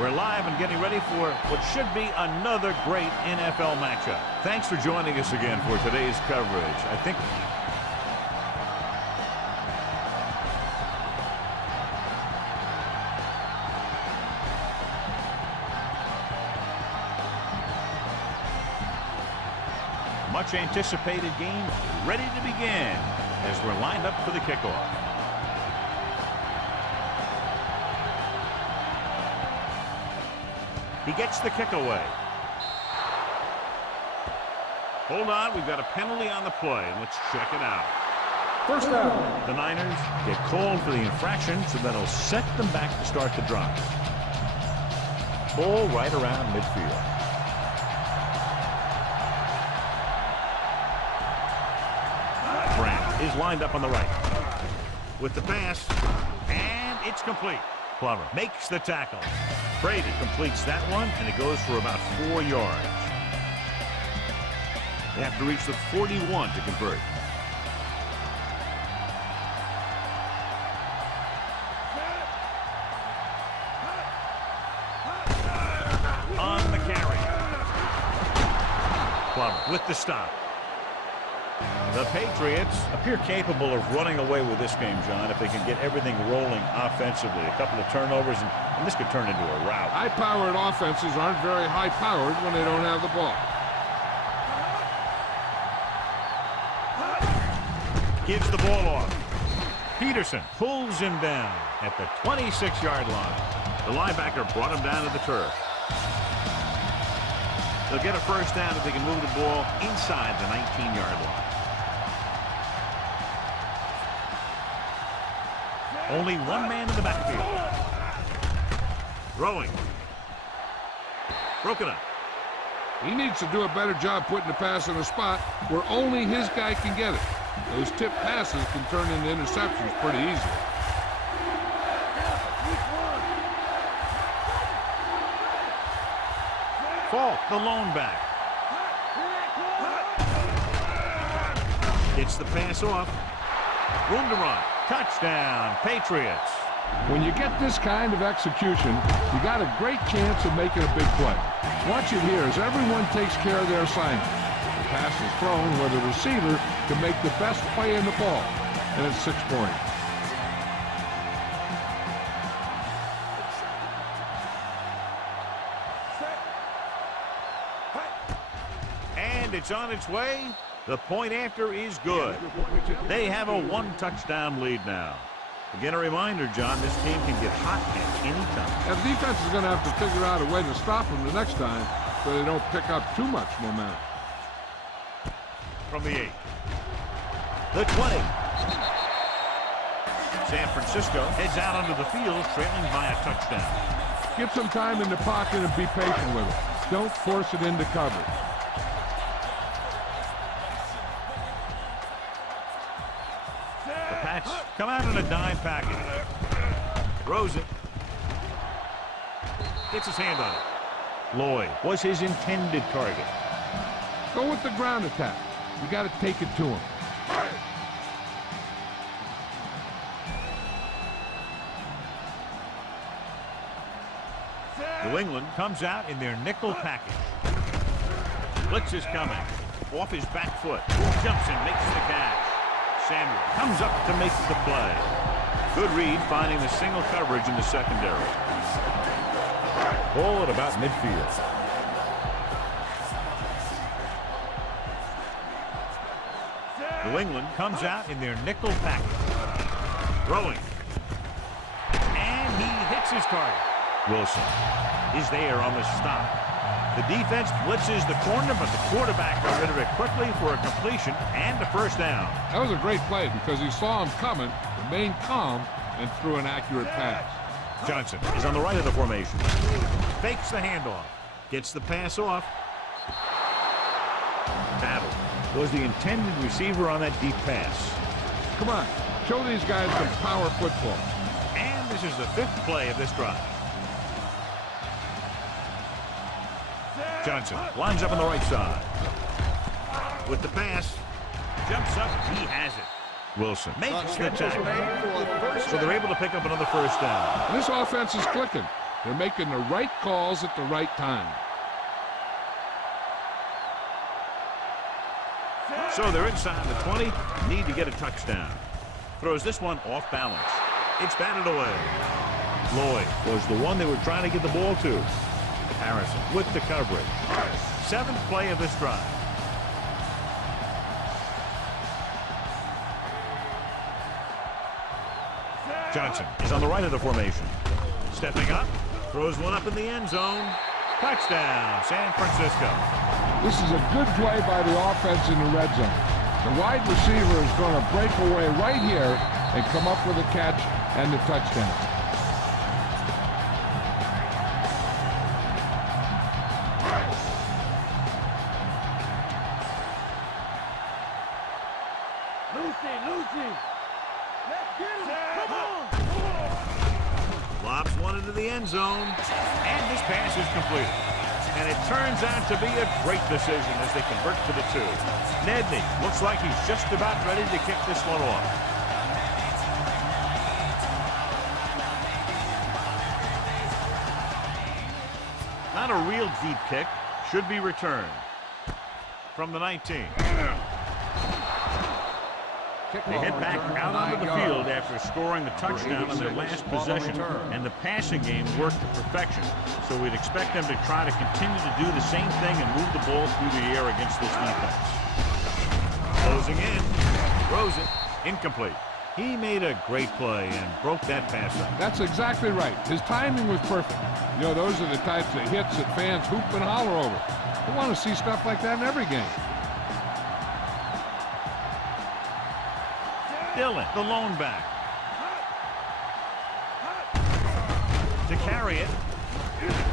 We're live and getting ready for what should be another great NFL matchup. Thanks for joining us again for today's coverage. I think much anticipated game ready to begin as we're lined up for the kickoff. He gets the kick away. Hold on, we've got a penalty on the play, and let's check it out. First down. The Niners get called for the infraction, so that'll set them back to start the drive. Ball right around midfield. Brand is lined up on the right. With the pass, and it's complete. Plummer makes the tackle. Brady completes that one, and it goes for about 4 yards. They have to reach the 41 to convert. On the carry. Plummer with the stop. The Patriots appear capable of running away with this game, John, if they can get everything rolling offensively. A couple of turnovers, and this could turn into a rout. High-powered offenses aren't very high-powered when they don't have the ball. Gives the ball off. Peterson pulls him down at the 26-yard line. The linebacker brought him down to the turf. They'll get a first down if they can move the ball inside the 19-yard line. Only one man in the backfield. Throwing. Broken up. He needs to do a better job putting the pass in a spot where only his guy can get it. Those tip passes can turn into interceptions pretty easily. Falk, the lone back. Gets the pass off. Room to run. Touchdown, Patriots. When you get this kind of execution, you got a great chance of making a big play. Watch it here as everyone takes care of their assignment. The pass is thrown where the receiver can make the best play in the ball, and it's 6 points. And it's on its way. The point after is good. They have a 1-touchdown lead now. Again, a reminder, John, this team can get hot at any time. And the defense is going to have to figure out a way to stop them the next time so they don't pick up too much momentum. From the 8. The 20. San Francisco heads out onto the field, trailing by a touchdown. Get some time in the pocket and be patient with it. Don't force it into coverage. Come out in a dime package. Throws it. Gets his hand on it. Lloyd was his intended target. Go with the ground attack. You got to take it to him. New England comes out in their nickel package. Blitz is coming. Off his back foot. Jumps and makes the catch. Samuel comes up to make the play. Good read, finding the single coverage in the secondary. Ball at about midfield. New England comes out in their nickel package. Throwing. And he hits his target. Wilson is there on the stop. The defense blitzes the corner, but the quarterback got rid of it quickly for a completion and a first down. That was a great play because he saw him coming, remained calm, and threw an accurate pass. Johnson is on the right of the formation. Fakes the handoff. Gets the pass off. Battle was the intended receiver on that deep pass. Come on, show these guys some power football. And this is the 5th play of this drive. Johnson lines up on the right side. With the pass. Jumps up. He has it. Wilson makes the tackle. So they're able to pick up another first down. This offense is clicking. They're making the right calls at the right time. So they're inside the 20. Need to get a touchdown. Throws this one off balance. It's batted away. Lloyd was the one they were trying to get the ball to. Harrison with the coverage. 7th play of this drive. Johnson is on the right of the formation. Stepping up. Throws one up in the end zone. Touchdown, San Francisco. This is a good play by the offense in the red zone. The wide receiver is going to break away right here and come up with a catch and the touchdown. Lobs one into the end zone, and this pass is completed. And it turns out to be a great decision as they convert to the 2. Nedney looks like he's just about ready to kick this one off. Not a real deep kick. Should be returned. From the 19. They head back out onto the field after scoring the touchdown on their last possession, and the passing game worked to perfection. So we'd expect them to try to continue to do the same thing and move the ball through the air against this defense. Closing in, throws it, incomplete. He made a great play and broke that pass up. That's exactly right. His timing was perfect. You know, those are the types of hits that fans hoop and holler over. They want to see stuff like that in every game. Dillon, the lone back. To carry it.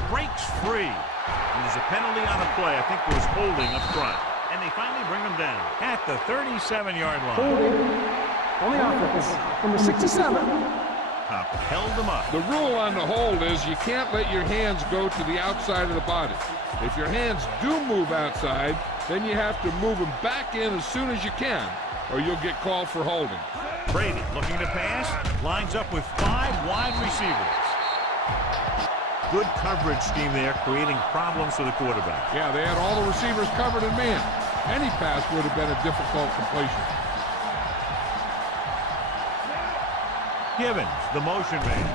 Breaks free. And there's a penalty on the play. I think there was holding up front. And they finally bring him down at the 37-yard line. Holding on the offense from the 67. Top held him up. The rule on the hold is you can't let your hands go to the outside of the body. If your hands do move outside, then you have to move them back in as soon as you can, or you'll get called for holding. Brady looking to pass, lines up with 5 wide receivers. Good coverage scheme there, creating problems for the quarterback. Yeah, they had all the receivers covered in man. Any pass would have been a difficult completion. Gibbons, the motion man,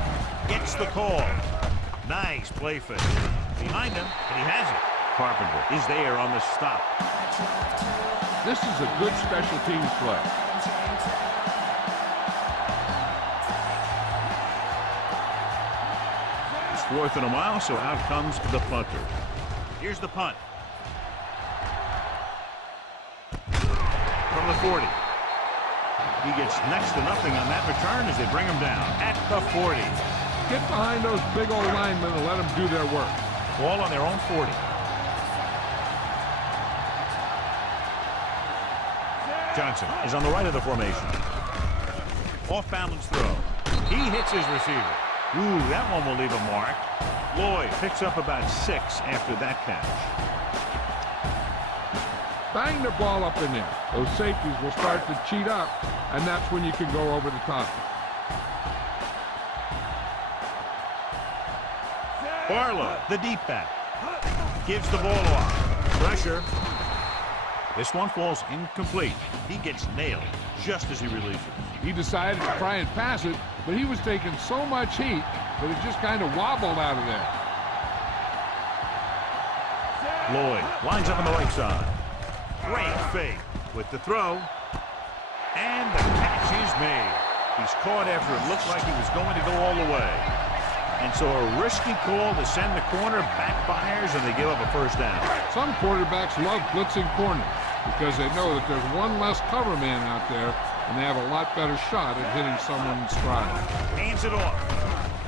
gets the call. Nice play fake. Behind him, and he has it. Carpenter is there on the stop. This is a good special teams play. It's 4th and a mile, so out comes the punter. Here's the punt. From the 40. He gets next to nothing on that return as they bring him down at the 40. Get behind those big old linemen and let them do their work. Ball on their own 40. Johnson is on the right of the formation. Off-balance throw. He hits his receiver. Ooh, that one will leave a mark. Lloyd picks up about 6 after that catch. Bang the ball up in there. Those safeties will start to cheat up, and that's when you can go over the top. Barlow, the deep back, gives the ball off. Pressure. This one falls incomplete. He gets nailed just as he releases. He decided to try and pass it, but he was taking so much heat that it just kind of wobbled out of there. Lloyd lines up on the right side. Great fake with the throw. And the catch is made. He's caught after it looked like he was going to go all the way. And so a risky call to send the corner backfires, and they give up a first down. Some quarterbacks love blitzing corners because they know that there's one less cover man out there, and they have a lot better shot at hitting someone in stride. Hands it off.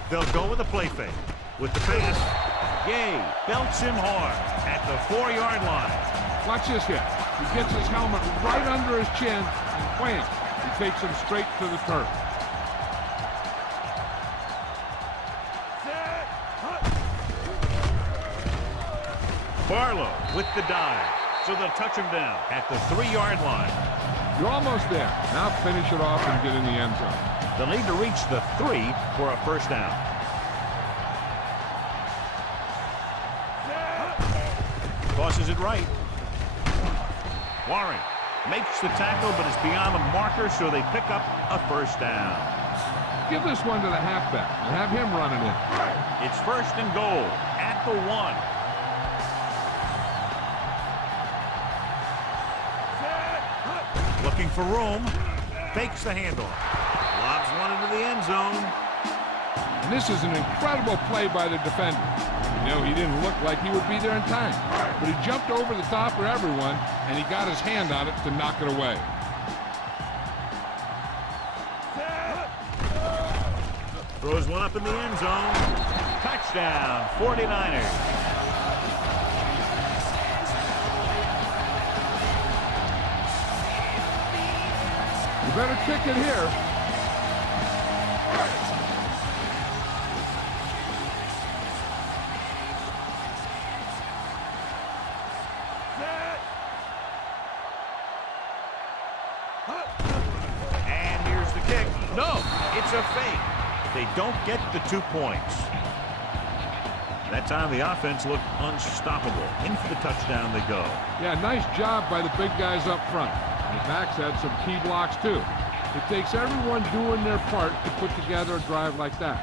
They'll go with the play fake. With the pass, Gay belts him hard at the 4-yard line. Watch this hit. He gets his helmet right under his chin, and wham, he takes him straight to the turf. Barlow with the dive, so they'll touch him down at the 3-yard line. You're almost there. Now finish it off and get in the end zone. They'll need to reach the 3 for a first down. Tosses it right. Warren makes the tackle, but it's beyond the marker, so they pick up a first down. Give this one to the halfback and have him run it in. It's first and goal at the 1. Looking for room, fakes the handoff, lobs one into the end zone. And this is an incredible play by the defender. You know, he didn't look like he would be there in time, but he jumped over the top of everyone, and he got his hand on it to knock it away. Throws one up in the end zone. Touchdown, 49ers. Better kick it here. And here's the kick. No, it's a fake. They don't get the 2 points. That time the offense looked unstoppable. In for the touchdown they go. Yeah, nice job by the big guys up front. The backs had some key blocks, too. It takes everyone doing their part to put together a drive like that.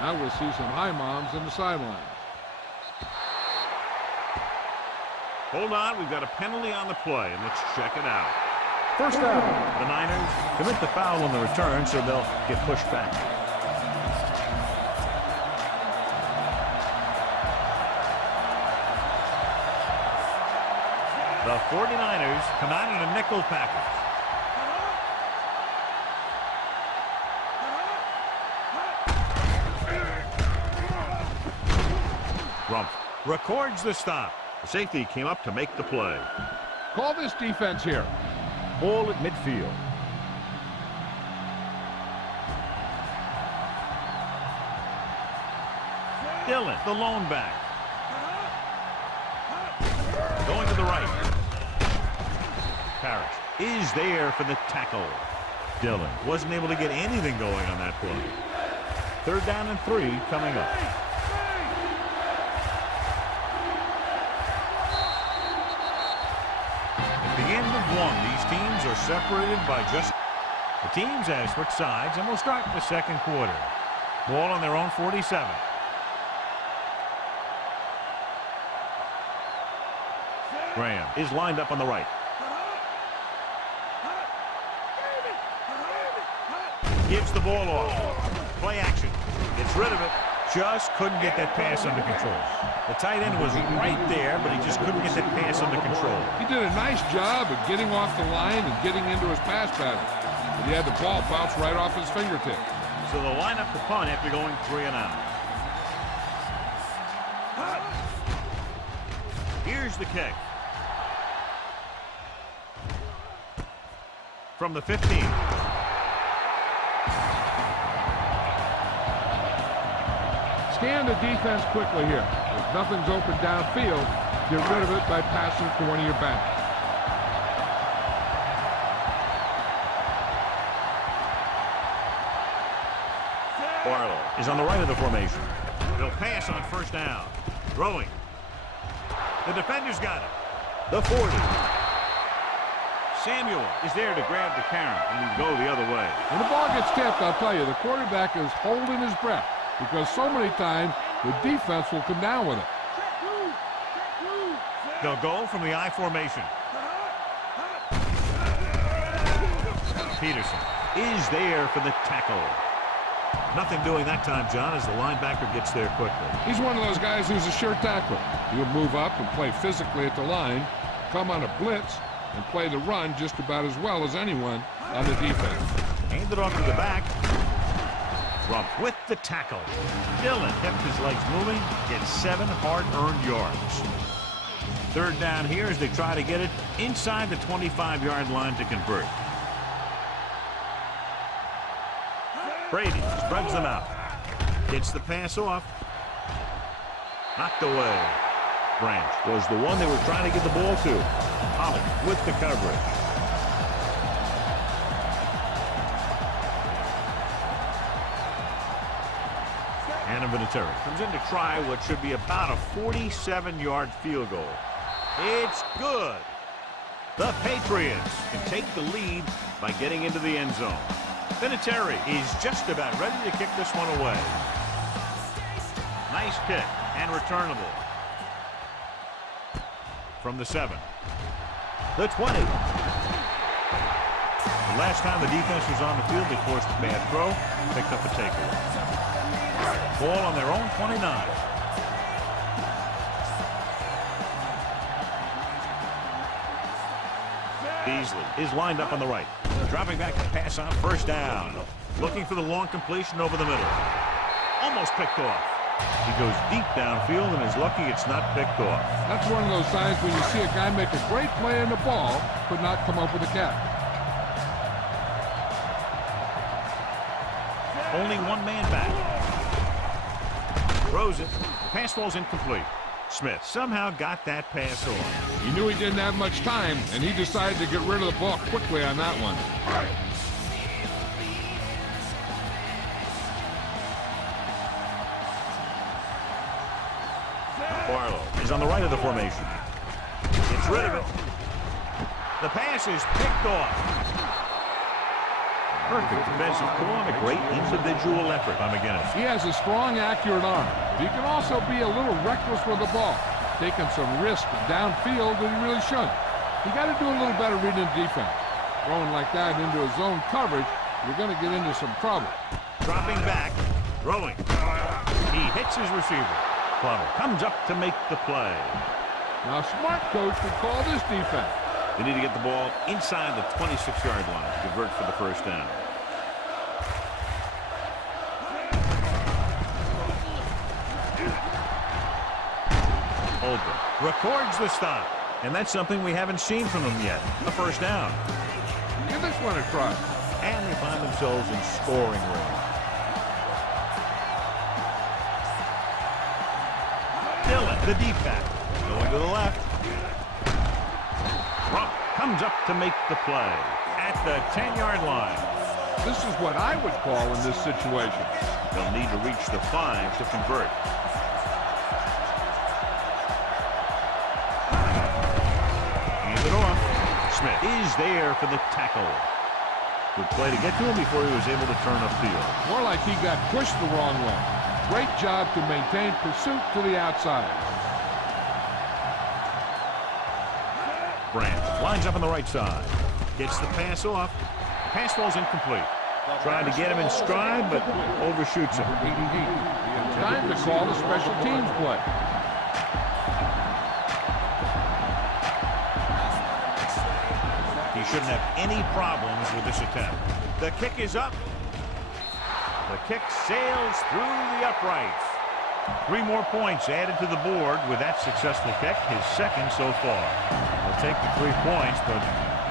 Now we'll see some high moms in the sidelines. Hold on, we've got a penalty on the play, and let's check it out. First down. The Niners commit the foul on the return, so they'll get pushed back. The 49ers come out in a nickel package. Rumpf records the stop. The safety came up to make the play. Call this defense here. Ball at midfield. Dillon, the lone back. Going to the right. Parrish is there for the tackle. Dillon wasn't able to get anything going on that play. 3rd down and 3 coming up. At the end of 1, these teams are separated by just... The teams have switched sides, and we'll start the 2nd quarter. Ball on their own 47. Graham is lined up on the right. Gives the ball off. Play action. Gets rid of it. Just couldn't get that pass under control. The tight end was right there, but he just couldn't get that pass under control. He did a nice job of getting off the line and getting into his pass pattern. But he had the ball bounce right off his fingertip. So they'll line up the punt after going 3 and out. Here's the kick. From the 15. Scan the defense quickly here. If nothing's open downfield, get rid of it by passing to one of your backs. Barlow is on the right of the formation. They'll pass on 1st down. Throwing. The defender's got it. The 40. Samuel is there to grab the Karen and go the other way. When the ball gets tipped, I'll tell you, the quarterback is holding his breath because so many times the defense will come down with it. They'll go from the I formation. Peterson is there for the tackle. Nothing doing that time, John, as the linebacker gets there quickly. He's one of those guys who's a sure tackler. He'll move up and play physically at the line, come on a blitz, and play the run just about as well as anyone on the defense. Hand it off to the back. Rump with the tackle. Dillon kept his legs moving, gets 7 hard-earned yards. Third down here as they try to get it inside the 25-yard line to convert. Brady spreads them out. Gets the pass off. Knocked away. Branch was the one they were trying to get the ball to. Holly with the coverage. Anna Vinatieri comes in to try what should be about a 47-yard field goal. It's good. The Patriots can take the lead by getting into the end zone. Vinatieri is just about ready to kick this one away. Nice kick and returnable. From the 7. The 20. The last time the defense was on the field, they forced a bad throw, picked up a takeaway. Ball on their own 29. Beasley is lined up on the right. Dropping back to pass on first down. Looking for the long completion over the middle. Almost picked off. He goes deep downfield and is lucky it's not picked off. That's one of those times when you see a guy make a great play on the ball, but not come up with a catch. Only one man back. Throws it. The pass falls incomplete. Smith somehow got that pass off. He knew he didn't have much time, and he decided to get rid of the ball quickly on that one. Barlow is on the right of the formation. Gets rid of it. The pass is picked off. Perfect defensive call and a great individual effort by McGinnis. He has a strong, accurate arm. He can also be a little reckless with the ball, taking some risk downfield that he really shouldn't. You got to do a little better reading the defense. Throwing like that into his zone coverage, you're going to get into some trouble. Dropping back, throwing. He hits his receiver. Plummer comes up to make the play. Now, smart coach would call this defense. They need to get the ball inside the 26-yard line to convert for the first down. Holbrook records the stop. And that's something we haven't seen from them yet. A first down. Give this one a try. And they find themselves in scoring range. Dillon, the deep back, going to the left. Rump comes up to make the play at the 10-yard line. This is what I would call in this situation. They'll need to reach the 5 to convert. Hand it off. Smith is there for the tackle. Good play to get to him before he was able to turn upfield. More like he got pushed the wrong way. Great job to maintain pursuit to the outside. Brandt lines up on the right side. Gets the pass off. The pass falls incomplete. Trying to get him in stride, but overshoots him. Time to call the special teams play. He shouldn't have any problems with this attempt. The kick is up. The kick sails through the uprights. 3 more points added to the board with that successful kick, his second so far. They'll take the 3 points, but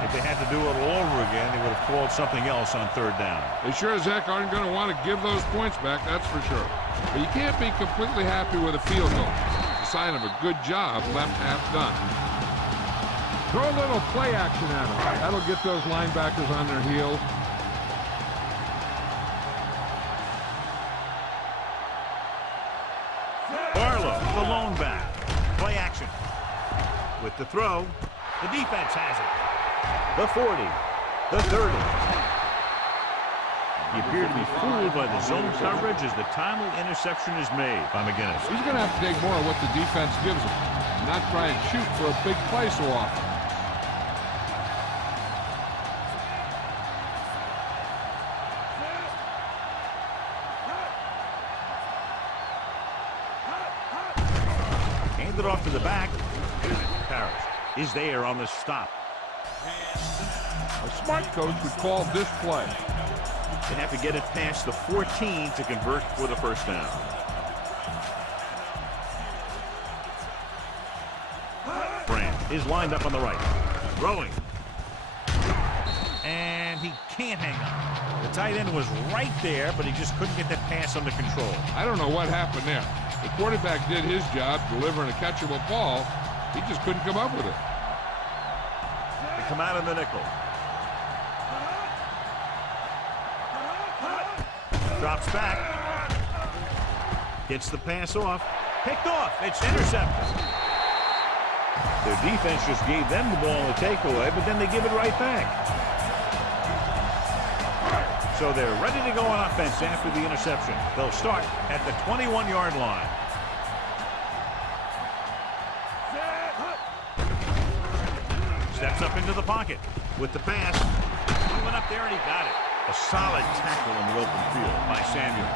if they had to do it all over again, they would have called something else on third down. They sure as heck aren't going to want to give those points back, that's for sure. But you can't be completely happy with a field goal. It's a sign of a good job left half done. Throw a little play action at them. That'll get those linebackers on their heels. Barlow, the lone back. Play action. With the throw, the defense has it. The 40, the 30. He appeared to be fooled by the zone coverage as the timely interception is made by McGinnis. He's going to have to take more of what the defense gives him, not try and shoot for a big play so often. Harris is there on the stop. A smart coach would call this play. They have to get it past the 14 to convert for the first down. Brand is lined up on the right. Throwing. And he can't hang on. The tight end was right there, but he just couldn't get that pass under control. I don't know what happened there. The quarterback did his job delivering a catchable ball. He just couldn't come up with it. They come out in the nickel. Drops back. Gets the pass off. Picked off. It's intercepted. Their defense just gave them the ball in the takeaway, but then they give it right back. So they're ready to go on offense after the interception. They'll start at the 21-yard line. Steps up into the pocket with the pass. He went up there and he got it. A solid tackle in the open field by Samuel.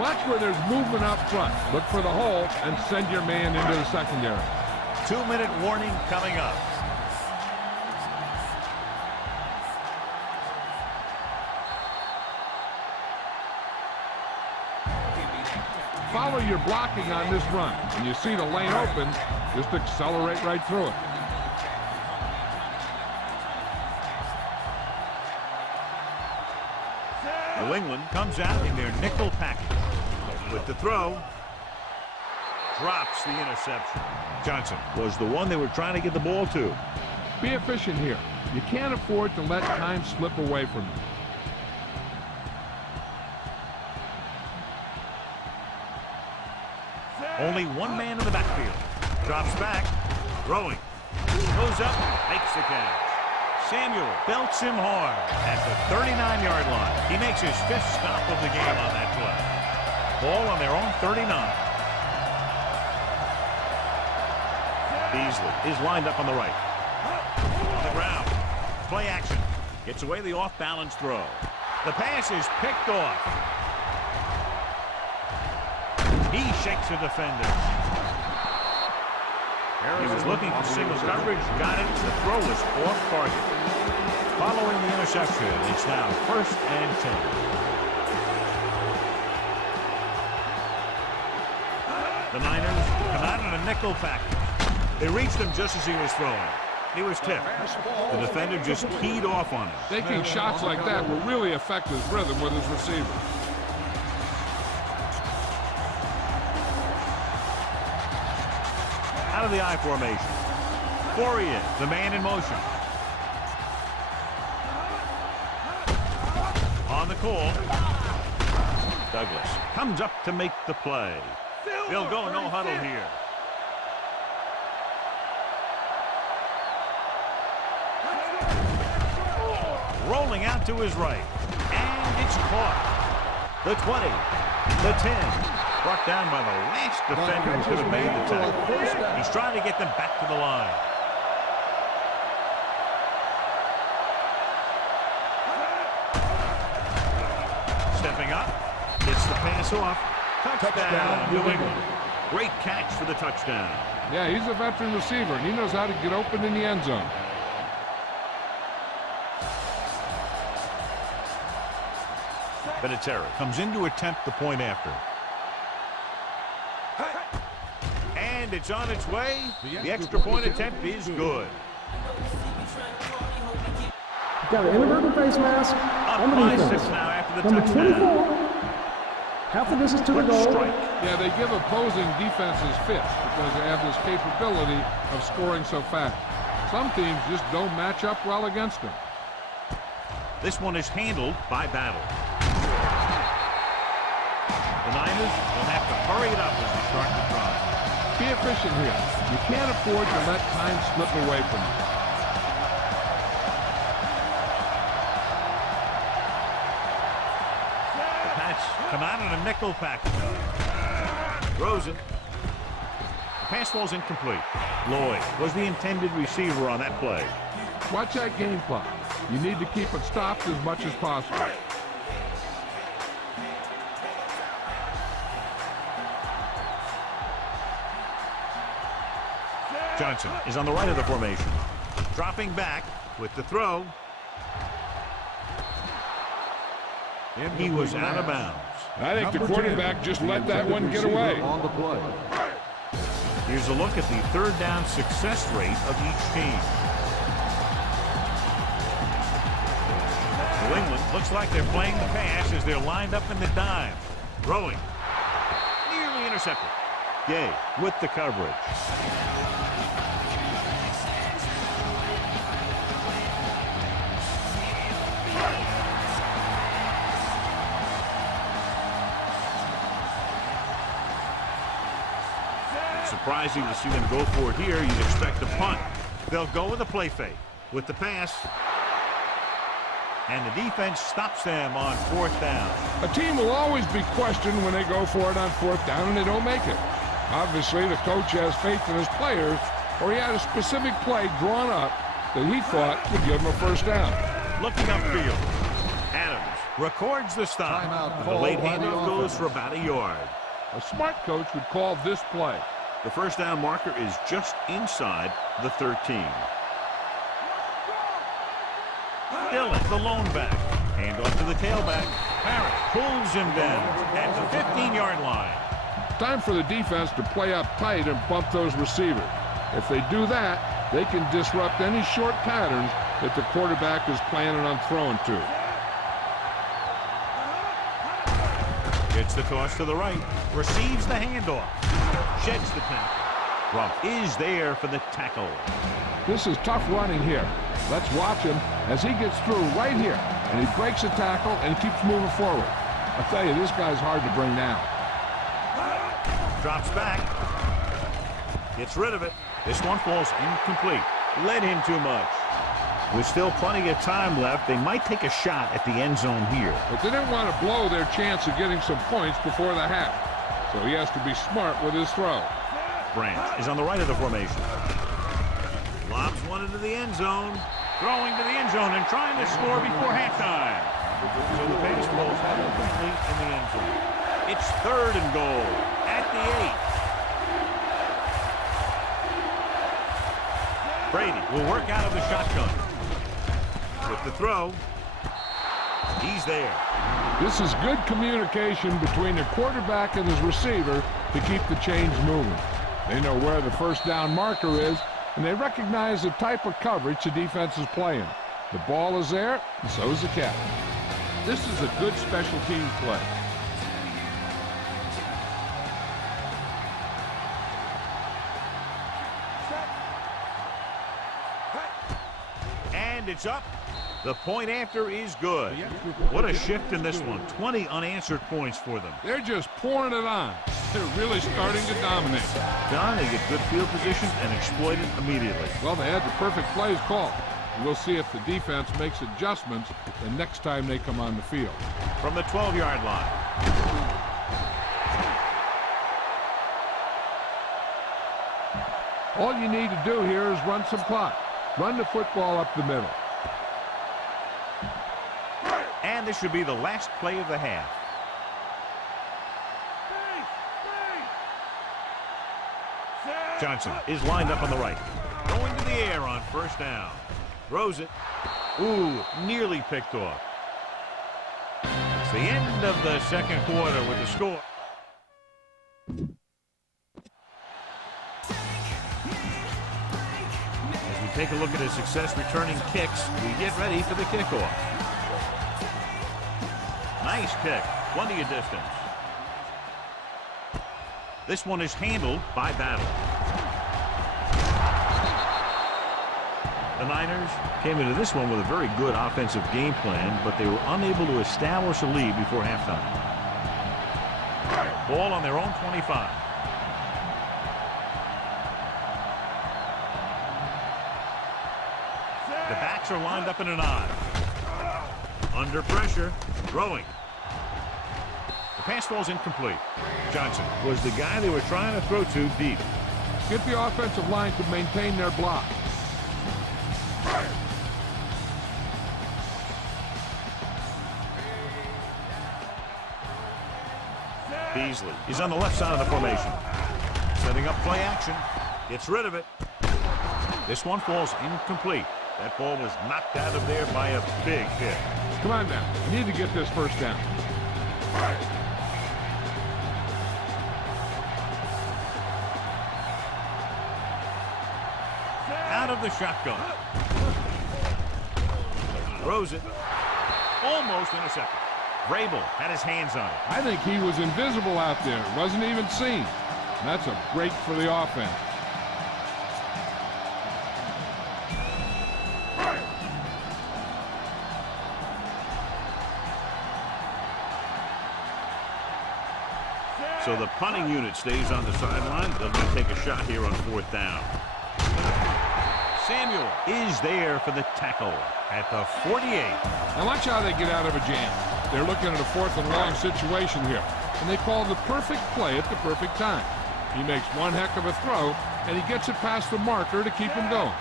Watch where there's movement up front. Look for the hole and send your man into the secondary. 2-minute warning coming up. Follow your blocking on this run. When you see the lane open, just accelerate right through it. New England comes out in their nickel package. With the throw. Drops the interception. Johnson was the one they were trying to get the ball to. Be efficient here. You can't afford to let time slip away from you. Only one man in the backfield. Drops back. Throwing. Goes up. Makes the catch. Samuel belts him hard at the 39-yard line. He makes his 5th stop of the game on that play. Ball on their own 39. Beasley is lined up on the right. On the ground. Play action. Gets away the off-balance throw. The pass is picked off. He shakes a defender. He was looking for single coverage. Got it. The throw was off target. Following the interception, it's now 1st and 10. The Niners come out in a nickel package. They reached him just as he was throwing. He was tipped. The defender just keyed off on him. Taking shots like that will really affect his rhythm with his receiver. Out of the I formation. Fourier, the man in motion. On the call. Douglas comes up to make the play. They'll go no huddle here. Rolling out to his right. And it's caught. The 20. The 10. Brought down by the last defender who could have made the tackle. He's trying to get them back to the line. Stepping up. Gets the pass off. Touchdown, New England. Great catch for the touchdown. Yeah, he's a veteran receiver, and he knows how to get open in the end zone. Vinatieri comes in to attempt the point after. And it's on its way. The extra point attempt is good. Got an inadvertent face mask on the Up by 6 defense. now after the Number touchdown. 24. Half the distance to the Quick goal. strike. Yeah, they give opposing defenses fits because they have this capability of scoring so fast. Some teams just don't match up well against them. This one is handled by Battle. The Niners will have to hurry it up as they start the drive. Be efficient here. You can't afford to let time slip away from you. The Pats come out in a nickel package. Throws it. The pass ball's incomplete. Lloyd was the intended receiver on that play. Watch that game clock. You need to keep it stopped as much as possible. Johnson is on the right of the formation. Dropping back with the throw. He was out of bounds. I think the quarterback just let that one get away. On the play. Here's a look at the third down success rate of each team. New England looks like they're playing the pass as they're lined up in the dime. Throwing. Nearly intercepted. Gay with the coverage. Surprising to see them go for it here. You'd expect a punt. They'll go with a play fake with the pass. And the defense stops them on fourth down. A team will always be questioned when they go for it on fourth down and they don't make it. Obviously, the coach has faith in his players, or he had a specific play drawn up that he thought would give him a first down. Looking upfield. Adams records the stop. The late handoff goes for about a yard. A smart coach would call this play. The first down marker is just inside the 13. Dillon, the lone back. Hand off to the tailback. Parrott pulls him down at the 15-yard line. Time for the defense to play up tight and bump those receivers. If they do that, they can disrupt any short patterns that the quarterback is planning on throwing to. Gets the toss to the right. Receives the handoff. Sheds the tackle. Rumph is there for the tackle. This is tough running here. Let's watch him as he gets through right here. And he breaks a tackle and keeps moving forward. I'll tell you, this guy's hard to bring down. Drops back. Gets rid of it. This one falls incomplete. Led him too much. With still plenty of time left, they might take a shot at the end zone here. But they didn't want to blow their chance of getting some points before the half. So he has to be smart with his throw. Branch is on the right of the formation. Lobs one into the end zone. Throwing to the end zone and trying to score before halftime. So the pass falls complete in the end zone. It's 3rd and goal at the 8. Brady will work out of the shotgun. With the throw, he's there. This is good communication between the quarterback and his receiver to keep the chains moving. They know where the first down marker is, and they recognize the type of coverage the defense is playing. The ball is there, and so is the catch. This is a good special teams play. And it's up. The point after is good. What a shift in this one. 20 unanswered points for them. They're just pouring it on. They're really starting to dominate. John, they get good field position and exploit it immediately. Well, they had the perfect plays called. We'll see if the defense makes adjustments the next time they come on the field. From the 12-yard line. All you need to do here is run some clock. Run the football up the middle. And this should be the last play of the half. Johnson is lined up on the right. Going to the air on first down. Throws it. Ooh, nearly picked off. It's the end of the second quarter with the score. As we take a look at his success returning kicks, we get ready for the kickoff. Nice kick. Plenty of distance. This one is handled by Battle. The Niners came into this one with a very good offensive game plan, but they were unable to establish a lead before halftime. Ball on their own 25. The backs are lined up in an I. Under pressure, throwing. The pass falls incomplete. Johnson was the guy they were trying to throw to deep. Get the offensive line to maintain their block. Beasley is on the left side of the formation. Setting up play action. Gets rid of it. This one falls incomplete. That ball was knocked out of there by a big hit. Come on now. You need to get this first down. Out of the shotgun. Throws it. Almost intercepted. Vrabel had his hands on it. I think he was invisible out there. Wasn't even seen. That's a break for the offense. So the punting unit stays on the sideline. They're going to take a shot here on 4th down. Samuel is there for the tackle at the 48. Now watch how they get out of a jam. They're looking at a 4th and long situation here, and they call the perfect play at the perfect time. He makes one heck of a throw, and he gets it past the marker to keep him going.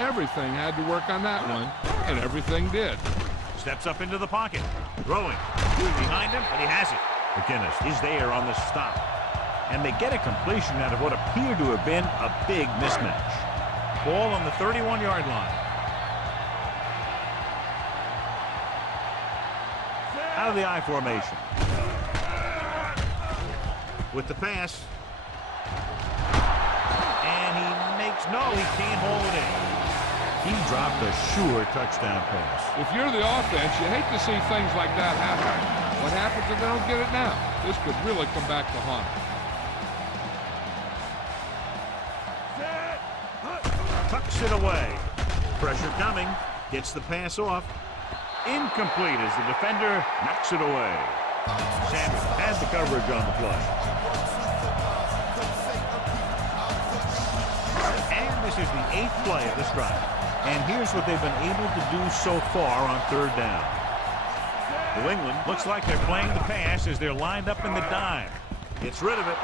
Everything had to work on that one, and everything did. Steps up into the pocket. Throwing. Behind him, but he has it. McGinnis is there on the stop. And they get a completion out of what appeared to have been a big mismatch. Ball on the 31-yard line. Out of the I formation. With the pass. And he makes, no, he can't hold it in. He dropped a sure touchdown pass. If you're the offense, you hate to see things like that happen. What happens if they don't get it now? This could really come back to haunt them. Tucks it away. Pressure coming. Gets the pass off. Incomplete as the defender knocks it away. Samuel has the coverage on the play. And this is the 8th play of this drive. And here's what they've been able to do so far on 3rd down. New England looks like they're playing the pass as they're lined up in the dime. Gets rid of it.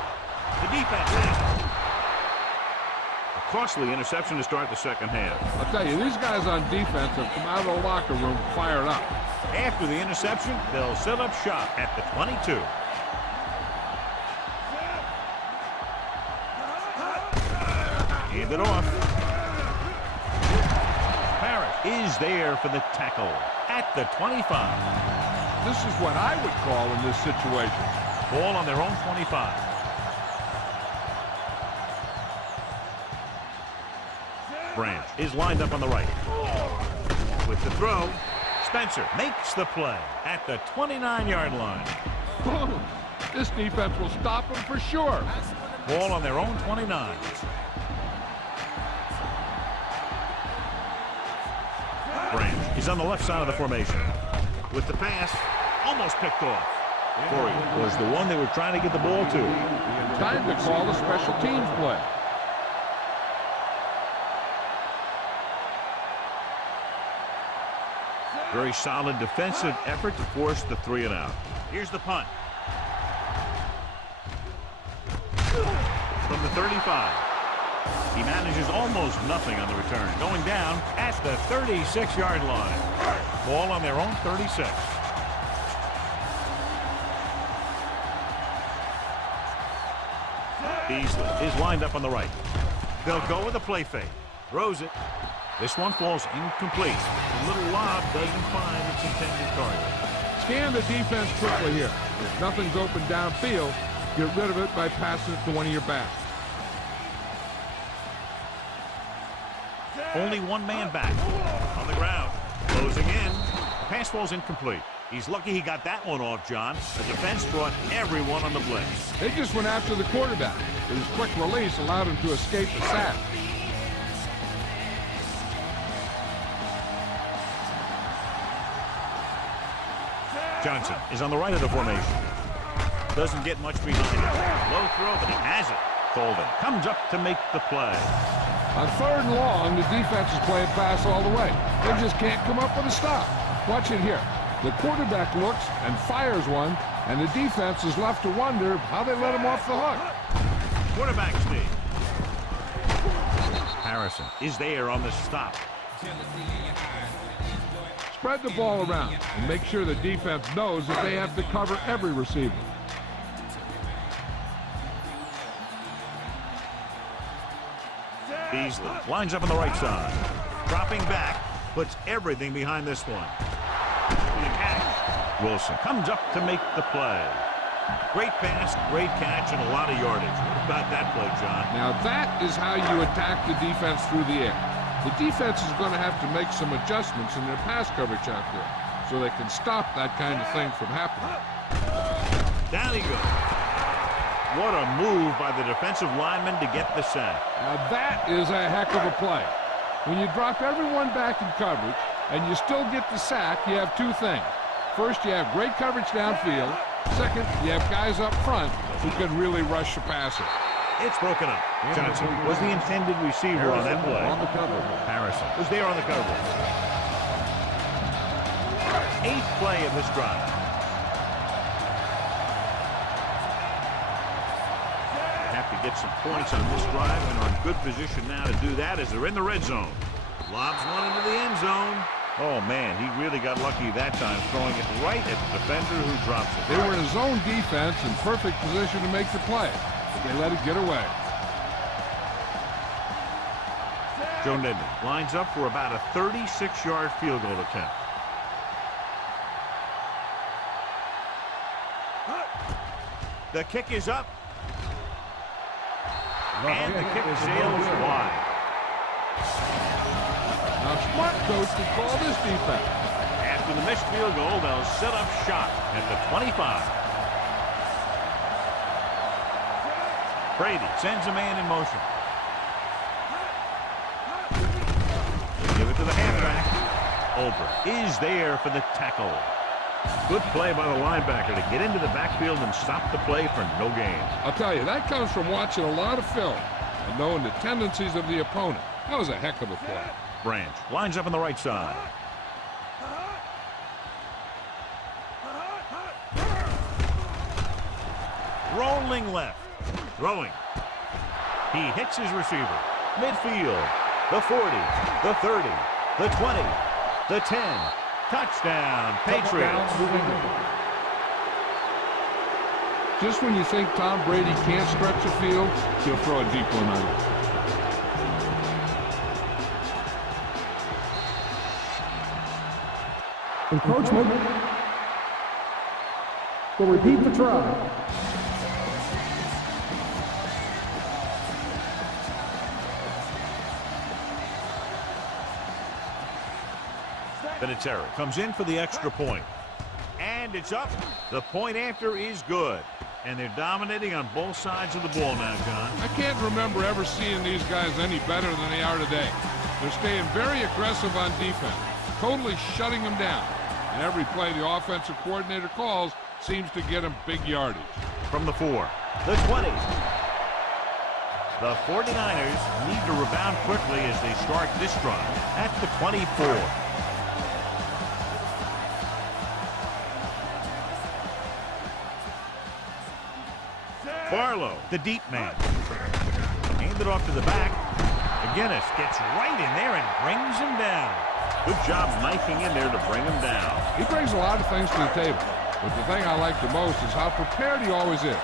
The defense has it. A costly interception to start the 2nd half. I'll tell you, these guys on defense have come out of the locker room fired up. After the interception, they'll set up shop at the 22. Hand it off. Parrish is there for the tackle at the 25. This is what I would call in this situation. Ball on their own 25. Branch is lined up on the right. With the throw, Spencer makes the play at the 29-yard line. Boom! This defense will stop them for sure. Ball on their own 29. Branch is on the left side of the formation. With the pass, almost picked off. Corey was the one they were trying to get the ball to. Time to call a special teams play. Very solid defensive effort to force the 3 and out. Here's the punt. From the 35. He manages almost nothing on the return. Going down at the 36-yard line. Ball on their own 36. Beasley is lined up on the right. They'll go with a play fake. Throws it. This one falls incomplete. The little lob doesn't find its intended target. Scan the defense quickly here. If nothing's open downfield, get rid of it by passing it to one of your backs. Only one man back. On the ground. Closing in. The pass falls incomplete. He's lucky he got that one off, John. The defense brought everyone on the blitz. They just went after the quarterback. His quick release allowed him to escape the sack. Johnson is on the right of the formation. Doesn't get much behind him. Low throw, but he has it. Colvin comes up to make the play. On 3rd and long, the defense is playing fast all the way. They just can't come up with a stop. Watch it here. The quarterback looks and fires one, and the defense is left to wonder how they let him off the hook. Quarterback sneak. Harrison is there on the stop. Spread the ball around and make sure the defense knows that they have to cover every receiver. Beasley lines up on the right side. Dropping back, puts everything behind this one. Wilson comes up to make the play. Great pass, great catch, and a lot of yardage. What about that play, John? Now that is how you attack the defense through the air. The defense is going to have to make some adjustments in their pass coverage out there so they can stop that kind of thing from happening. Down he goes. What a move by the defensive lineman to get the sack. Now that is a heck of a play. When you drop everyone back in coverage and you still get the sack, you have two things. First, you have great coverage downfield. Second, you have guys up front who can really rush the passer. It's broken up. Johnson was the intended receiver on that play. On the cover. Harrison was there on the cover. 8th play of this drive. They have to get some points on this drive and are in good position now to do that as they're in the red zone. Lobs one into the end zone. Oh, man, he really got lucky that time, throwing it right at the defender who drops it. They were in a zone defense in perfect position to make the play, but they let it get away. Joe Nedman lines up for about a 36-yard field goal attempt. The kick is up. And the kick sails wide. Now, smart coach to call this defense. After the missed field goal, they'll set up shop at the 25. Brady sends a man in motion. They give it to the halfback. Olber is there for the tackle. Good play by the linebacker to get into the backfield and stop the play for no gain. I'll tell you, that comes from watching a lot of film and knowing the tendencies of the opponent. That was a heck of a play. Branch lines up on the right side. Rolling left. Throwing. He hits his receiver. Midfield. The 40. The 30. The 20. The 10. Touchdown, Patriots. Just when you think Tom Brady can't stretch the field, he'll throw a deep one on you. Encroachment will repeat the try. Vinatieri comes in for the extra point. And it's up. The point after is good. And they're dominating on both sides of the ball now, John. I can't remember ever seeing these guys any better than they are today. They're staying very aggressive on defense, totally shutting them down. And every play the offensive coordinator calls seems to get them big yardage. From the 4, the 20. The 49ers need to rebound quickly as they start this drive at the 24. Barlow, the deep man. Handed off to the back. McGinnis gets right in there and brings him down. Good job knifing in there to bring him down. He brings a lot of things to the table, but the thing I like the most is how prepared he always is.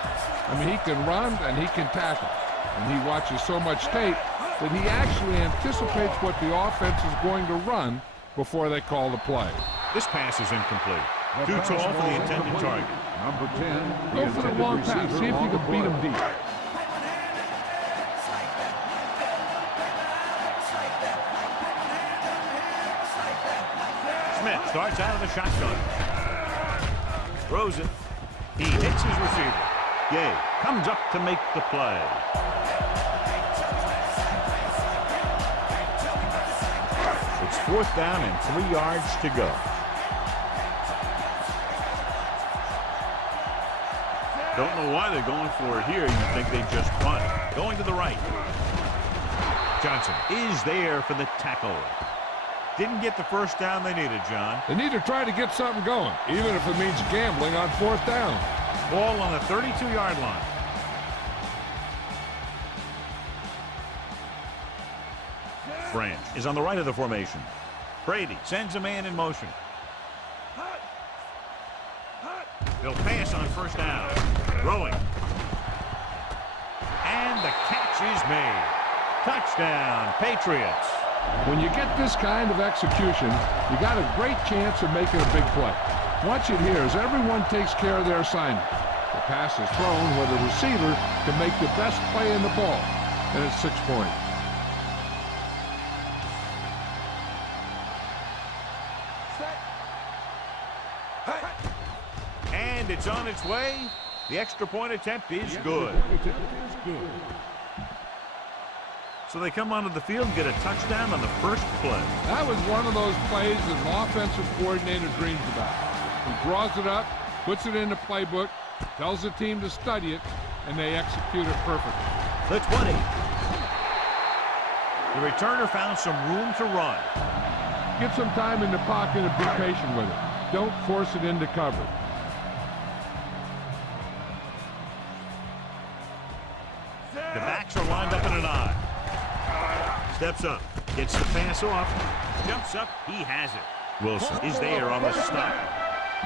I mean, he can run and he can tackle, and he watches so much tape that he actually anticipates what the offense is going to run before they call the play. This pass is incomplete. Too tall for the intended target. Number 10. Go for the long pass. See if you can beat him deep. Smith starts out of the shotgun. Throws it. He hits his receiver. Gay comes up to make the play. It's 4th down and 3 yards to go. Don't know why they're going for it here. You think they just punt. Going to the right. Johnson is there for the tackle. Didn't get the first down they needed, John. They need to try to get something going, even if it means gambling on 4th down. Ball on the 32-yard line. Branch is on the right of the formation. Brady sends a man in motion. They'll pass on 1st down. Throwing. And the catch is made. Touchdown, Patriots. When you get this kind of execution, you got a great chance of making a big play. Watch it here as everyone takes care of their assignment. The pass is thrown where the receiver can make the best play in the ball, and it's 6 points. And it's on its way. The extra point attempt is good. So they come onto the field and get a touchdown on the first play. That was one of those plays that an offensive coordinator dreams about. He draws it up, puts it in the playbook, tells the team to study it, and they execute it perfectly. The 20. The returner found some room to run. Get some time in the pocket and be patient with it. Don't force it into cover. The backs are lined up in an I. Steps up, gets the pass off, jumps up, he has it. Wilson is there on the stop.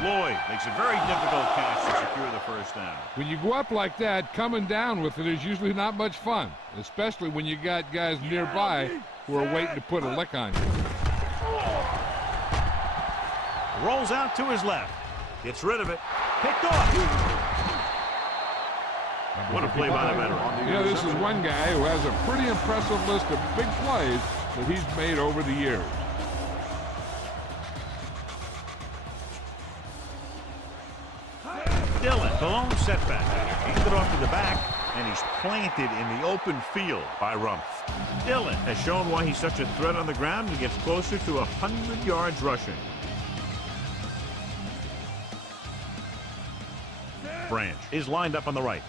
Lloyd makes a very difficult catch to secure the first down. When you go up like that, coming down with it is usually not much fun, especially when you got guys nearby who are waiting to put a lick on you. Rolls out to his left, gets rid of it, picked off. What a play by the veteran. You know, this is one guy who has a pretty impressive list of big plays that he's made over the years. Dillon, the lone setback. Handed off to the back, and he's planted in the open field by Rumpf. Dillon has shown why he's such a threat on the ground and gets closer to 100 yards rushing. Branch is lined up on the right.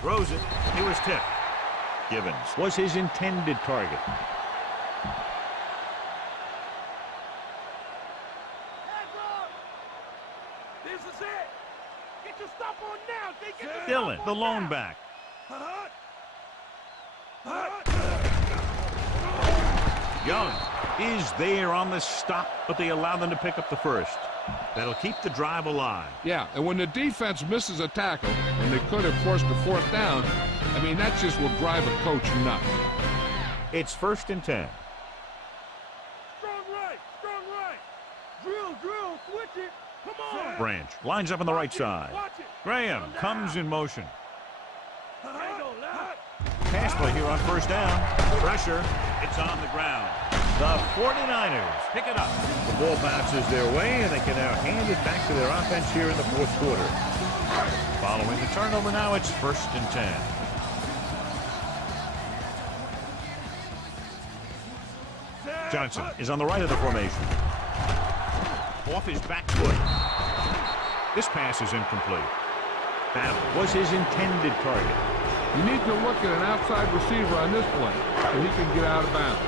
Throws it. It was tipped. Givens was his intended target. This is it. Get your stuff on now. Dillon, the lone back. Young is there on the stop, but they allow them to pick up the first. That'll keep the drive alive. Yeah, and when the defense misses a tackle, and they could have forced a fourth down, I mean, that just will drive a coach nuts. It's 1st and 10. Strong right. Drill, switch it. Come on. Branch lines up on the right side. Watch it. Graham comes in motion. Angle left. Pass play here on 1st down. Pressure. It's on the ground. The 49ers pick it up. The ball bounces their way, and they can now hand it back to their offense here in the 4th quarter. Following the turnover now, it's 1st and 10. Johnson is on the right of the formation. Off his back foot. This pass is incomplete. That was his intended target. You need to look at an outside receiver on this play, so he can get out of bounds.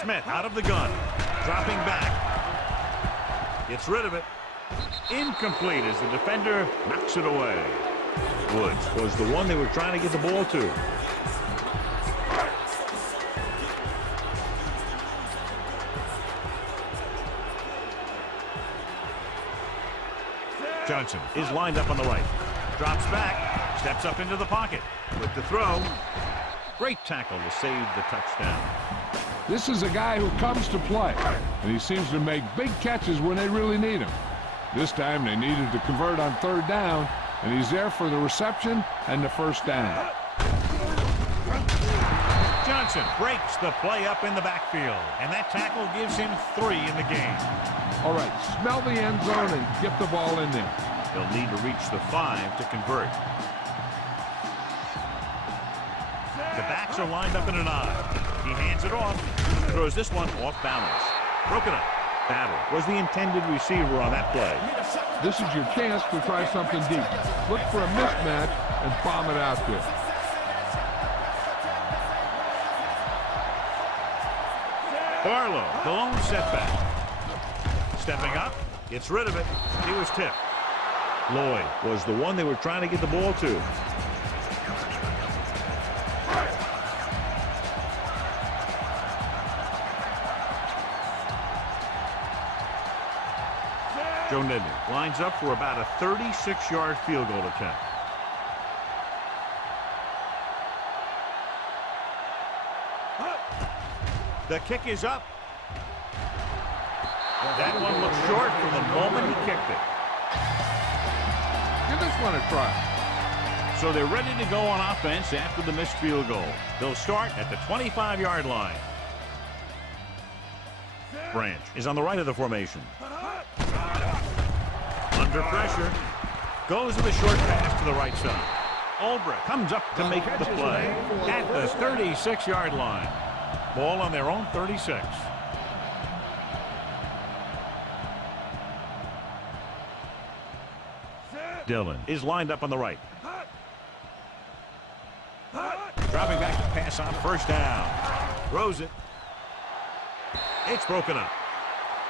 Smith out of the gun. Dropping back. Gets rid of it. Incomplete as the defender knocks it away. Woods was the one they were trying to get the ball to. Johnson is lined up on the right. Drops back. Steps up into the pocket. With the throw. Great tackle to save the touchdown. This is a guy who comes to play, and he seems to make big catches when they really need him. This time they needed to convert on 3rd down, and he's there for the reception and the 1st down. Johnson breaks the play up in the backfield, and that tackle gives him 3 in the game. All right, smell the end zone and get the ball in there. They'll need to reach the 5 to convert. The backs are lined up in an I. He hands it off, throws this one off balance. Broken up. Battle was the intended receiver on that play. This is your chance to try something deep. Look for a mismatch and bomb it out there. Barlow, the lone setback. Stepping up, gets rid of it. He was tipped. Lloyd was the one they were trying to get the ball to. Joe Maddenthon lines up for about a 36-yard field goal attempt. The kick is up. That one looks short from the moment he kicked it. Give this one a try. So they're ready to go on offense after the missed field goal. They'll start at the 25-yard line. Branch is on the right of the formation. Under pressure. Goes with a short pass to the right side. Albrecht comes up to make the play at the 36-yard line. Ball on their own 36. Dillon is lined up on the right. Dropping back to pass on first down. Throws it. It's broken up.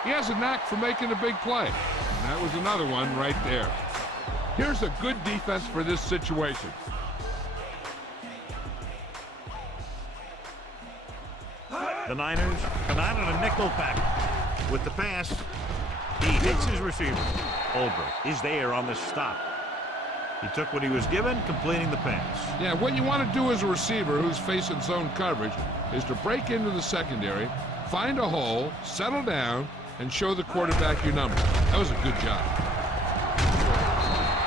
He has a knack for making a big play. And that was another one right there. Here's a good defense for this situation. The Niners come out in a nickel pack. With the pass, he hits his receiver. Albrecht is there on the stop. He took what he was given, completing the pass. Yeah, what you want to do as a receiver who's facing zone coverage is to break into the secondary, find a hole, settle down, and show the quarterback your number. That was a good job.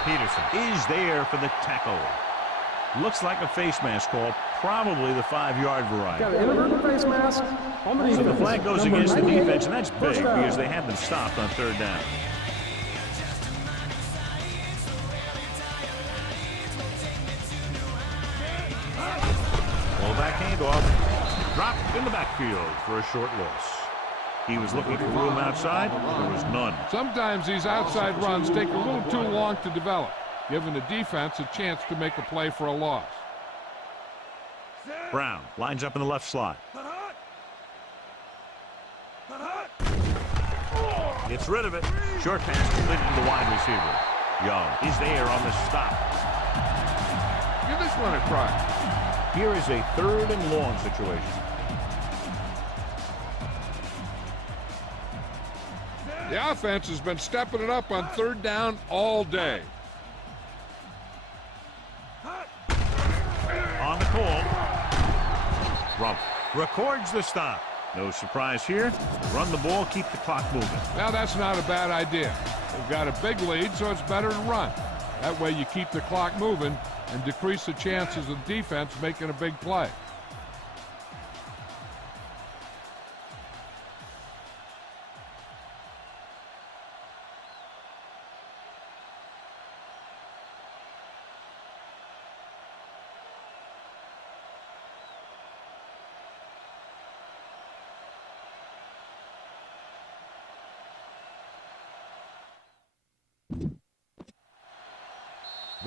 Peterson is there for the tackle. Looks like a face mask call, probably the 5-yard variety. Got an inadvertent face mask on the defense. So the flag goes Number against the 98, defense, and that's big first down. because they had them stopped on third down. Fullback handoff. Dropped in the backfield for a short loss. He was looking for room outside. There was none. Sometimes these outside runs take a little too long to develop, giving the defense a chance to make a play for a loss. Brown lines up in the left slot. Gets rid of it. Short pass completed to the wide receiver. Young is there on the stop. Give this one a try. Here is a 3rd and long situation. The offense has been stepping it up on third down all day. On the call. Rump records the stop. No surprise here. Run the ball, keep the clock moving. Now that's not a bad idea. They've got a big lead, so it's better to run. That way you keep the clock moving and decrease the chances of the defense making a big play.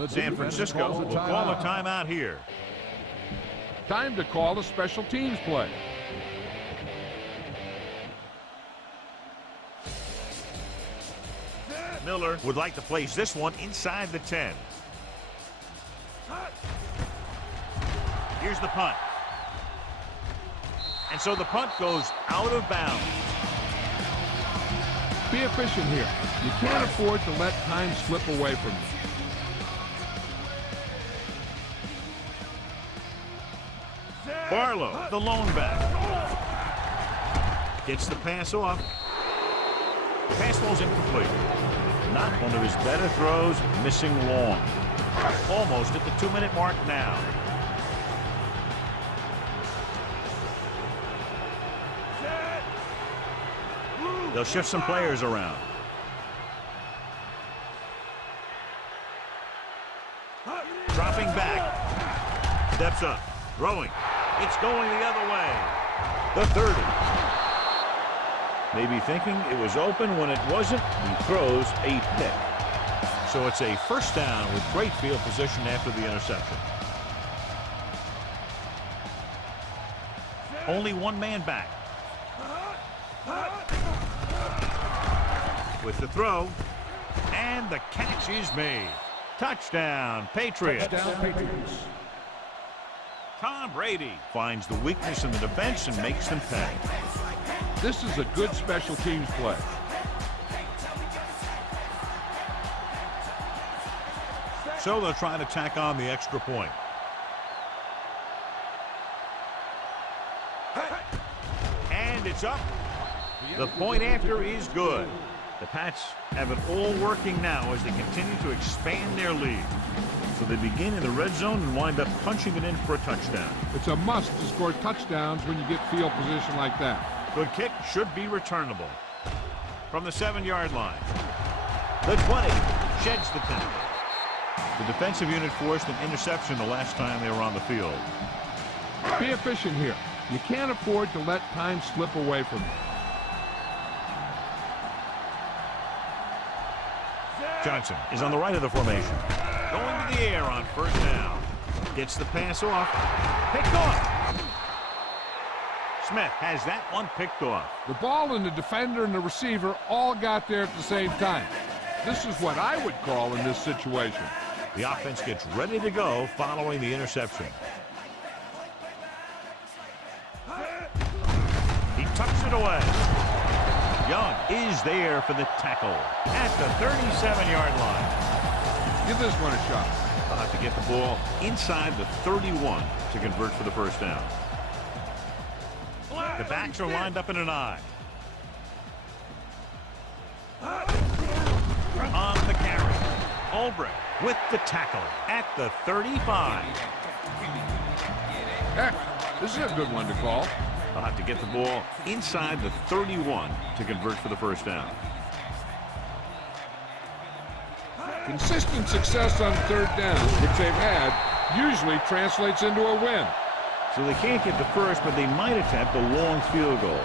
San Francisco will call a timeout here. Time to call a special teams play. Miller would like to place this one inside the 10. Here's the punt. And so the punt goes out of bounds. Be efficient here. You can't afford to let time slip away from you. Barlow, the lone back. Gets the pass off. Pass ball's incomplete. Not one of his better throws, missing long. Almost at the 2-minute mark now. They'll shift some players around. Dropping back. Steps up. Throwing. It's going the other way. The 30. Maybe thinking it was open when it wasn't. He throws a pick. So it's a first down with great field position after the interception. Only one man back. With the throw. And the catch is made. Touchdown, Patriots. Touchdown, Patriots. Tom Brady finds the weakness in the defense and makes them pay. This is a good special teams play. So they'll try to tack on the extra point. And it's up. The point after is good. The Pats have it all working now as they continue to expand their lead. So they begin in the red zone and wind up punching it in for a touchdown. It's a must to score touchdowns when you get field position like that. Good kick, should be returnable. From the 7-yard line. The 20 sheds the 10. The defensive unit forced an interception the last time they were on the field. Be efficient here. You can't afford to let time slip away from you. Johnson is on the right of the formation. Going to the air on first down. Gets the pass off. Picked off. Smith has that one picked off. The ball and the defender and the receiver all got there at the same time. This is what I would call in this situation. The offense gets ready to go following the interception. He tucks it away. Young is there for the tackle at the 37-yard line. Give this one a shot. They'll have to get the ball inside the 31 to convert for the first down. The backs are lined up in an I. On the carry. Ulbrich with the tackle at the 35. Heck, this is a good one to call. They'll have to get the ball inside the 31 to convert for the first down. Consistent success on third downs, which they've had, usually translates into a win. So they can't get the first, but they might attempt a long field goal.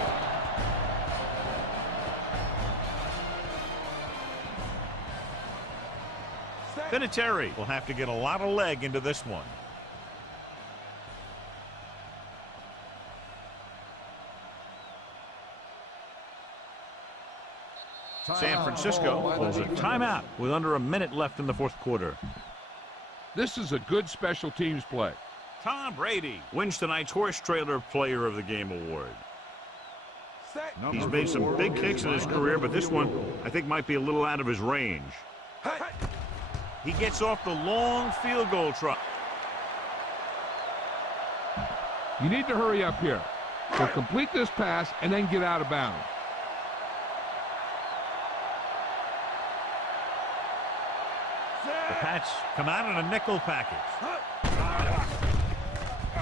Vinatieri will have to get a lot of leg into this one. San Francisco holds a timeout with under a minute left in the fourth quarter. This is a good special teams play. Tom Brady wins tonight's Horse Trailer Player of the Game award. He's made some big kicks in his career, but this one I think might be a little out of his range. He gets off the long field goal try. You need to hurry up here. So complete this pass and then get out of bounds. The Pats come out in a nickel package.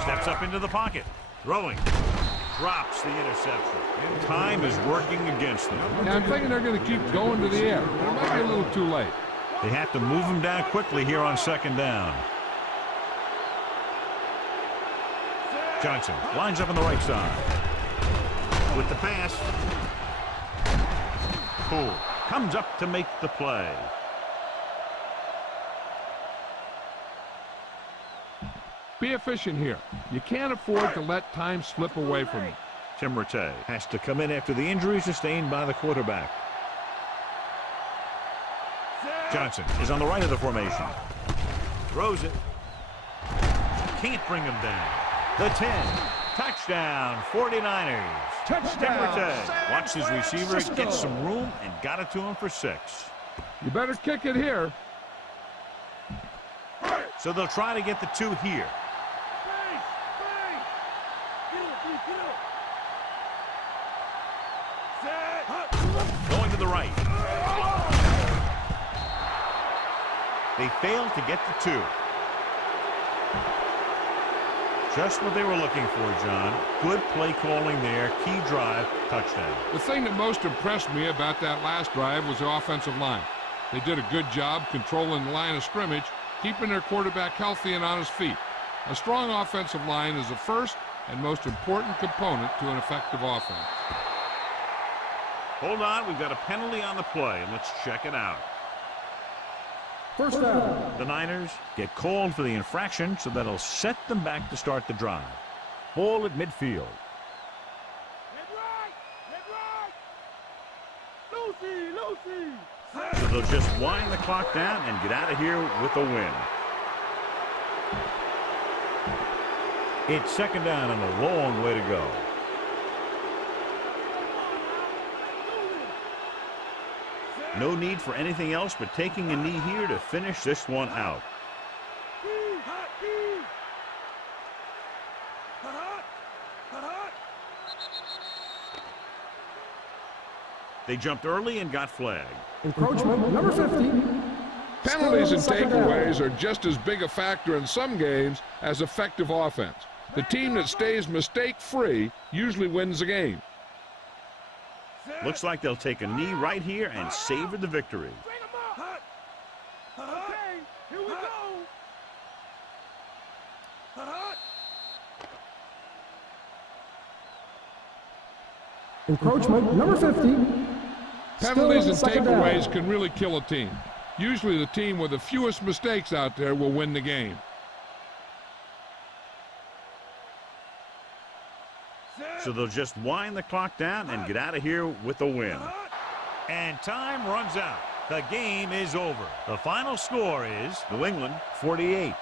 Steps up into the pocket. Throwing. Drops the interception. Time is working against them. Now I'm thinking they're going to keep going to the air. It might be a little too late. They have to move him down quickly here on second down. Johnson lines up on the right side. With the pass. Poole comes up to make the play. Be efficient here. You can't afford to let time slip away from you. Tim Rattay has to come in after the injury sustained by the quarterback. Johnson is on the right of the formation. Throws it. Can't bring him down. The 10. Touchdown, 49ers. Touchdown. Tim Rattay watched his receiver get some room and got it to him for 6. You better kick it here. So they'll try to get the 2 here. Going to the right. They failed to get the 2. Just what they were looking for, John. Good play calling there. Key drive, touchdown. The thing that most impressed me about that last drive was the offensive line. They did a good job controlling the line of scrimmage, keeping their quarterback healthy and on his feet. A strong offensive line is the first and most important component to an effective offense. Hold on, we've got a penalty on the play, and let's check it out. First down. The Niners get called for the infraction, so that'll set them back to start the drive. Ball at midfield. So they'll just wind the clock down and get out of here with a win. It's second down and a long way to go. No need for anything else but taking a knee here to finish this one out. They jumped early and got flagged. Encroachment, number 50. Penalties and Still second down. takeaways are just as big a factor in some games as effective offense. The team that stays mistake-free usually wins the game. Looks like they'll take a knee right here and savor the victory. Bring him up. Okay, here we go. Encroachment, number 50. Penalties Still and second down. takeaways can really kill a team. Usually the team with the fewest mistakes out there will win the game. So they'll just wind the clock down and get out of here with a win. And time runs out. The game is over. The final score is New England 48.